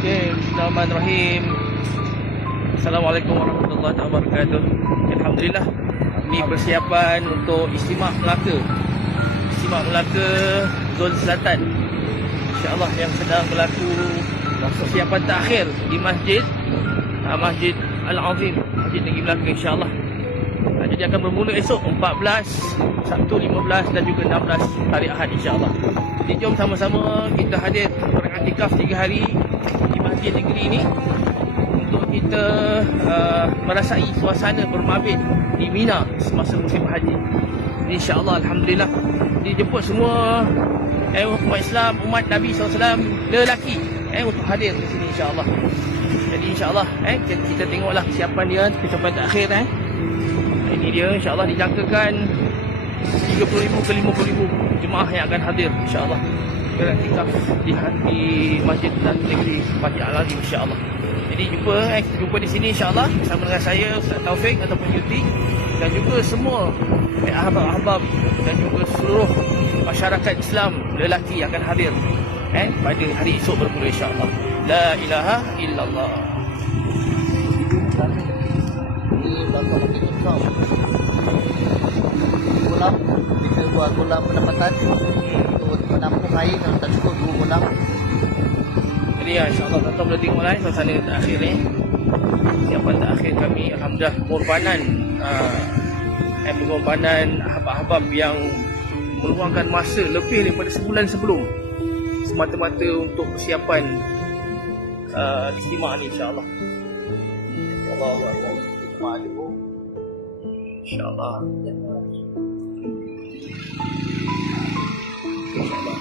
Okay, bismillahirrahmanirrahim. Assalamualaikum warahmatullahi wabarakatuh. Alhamdulillah, ini persiapan untuk Istimak Melaka. Istimak Melaka Zon Selatan, InsyaAllah yang sedang berlaku persiapan terakhir di Masjid Al-Azim, Masjid Negeri Melaka, insyaAllah. Jadi akan bermula esok 14, Sabtu 15 dan juga 16 hari Ahad, insyaAllah. Jadi jom sama-sama kita hadir beriktikaf 3 hari di Masjid Negeri ini untuk kita merasai suasana bermabit di Mina semasa musim haji. Jadi insyaAllah, Alhamdulillah, dijemput semua umat Islam, umat Nabi SAW lelaki untuk hadir di sini, insyaAllah. Jadi insyaAllah kita tengoklah kesiapan dia, kesiapan terakhir. Ini dia, insyaAllah dijangkakan 30,000 ke 50,000 jemaah yang akan hadir, insyaAllah, beriktikaf di Masjid Negeri Masjid Al-Azim, insyaAllah. Jadi kita jumpa di sini, insyaAllah, bersama dengan saya Ustaz Taufik ataupun Yuti, dan juga semua ahbab-ahbab dan juga seluruh masyarakat Islam lelaki yang akan hadir pada hari esok bermula, insyaAllah. La ilaha illallah. Kolam, kita buat kolam pendapatan untuk menampung air kalau tak cukup 2 kolam. Jadi insyaAllah tuan-tuan boleh tengok lah suasana terakhir ni. Siapan terakhir kami, alhamdulillah, pengorbanan ahbab-ahbab yang meluangkan masa lebih daripada sebulan sebelum, semata-mata untuk persiapan istimak ni, insyaAllah. Allahu Akbar. InsyaAllah. InsyaAllah.